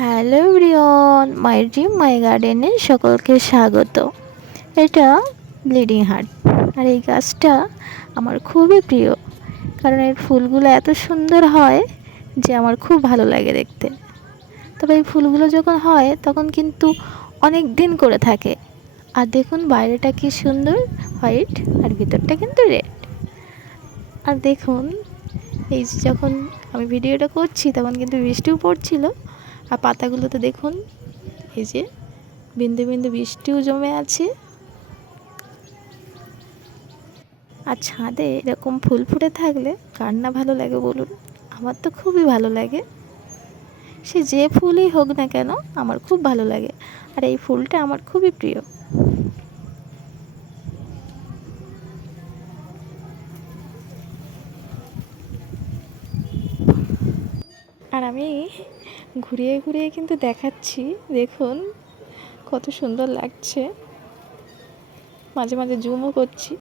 Hello everyone, my dream, my গার্ডেনে সকলকে স্বাগত। এটা ব্লিডিং হার্ট। আর এই গাছটা আমার খুবই প্রিয়, কারণ এর ফুলগুলো এত সুন্দর হয় যে আমার খুব ভালো লাগে দেখতে। তবে এই ফুলগুলো যখন হয়, তখন কিন্তু অনেক দিন করে থাকে। আর দেখুন বাইরেটা কি সুন্দর, হোয়াইট, আর ভিতরটা কিন্তু রেড। আর দেখুন, এই যখন আমি ভিডিওটা করছি, তখন কিন্তু বৃষ্টিও পড়ছিল। আর পাতাগুলোতে দেখুন, এই যে বিন্দু বিন্দু বৃষ্টিও জমে আছে। আর ছাদে এরকম ফুল ফুটে থাকলে কার না ভালো লাগে বলুন? আমার তো খুবই ভালো লাগে। সে যে ফুলই হোক না কেন, আমার খুব ভালো লাগে। আর এই ফুলটা আমার খুবই প্রিয়। আর আমি ঘুরিয়ে ঘুরিয়ে কিন্তু দেখাচ্ছি। দেখুন কত সুন্দর লাগছে। মাঝে মাঝে জুমও করছি।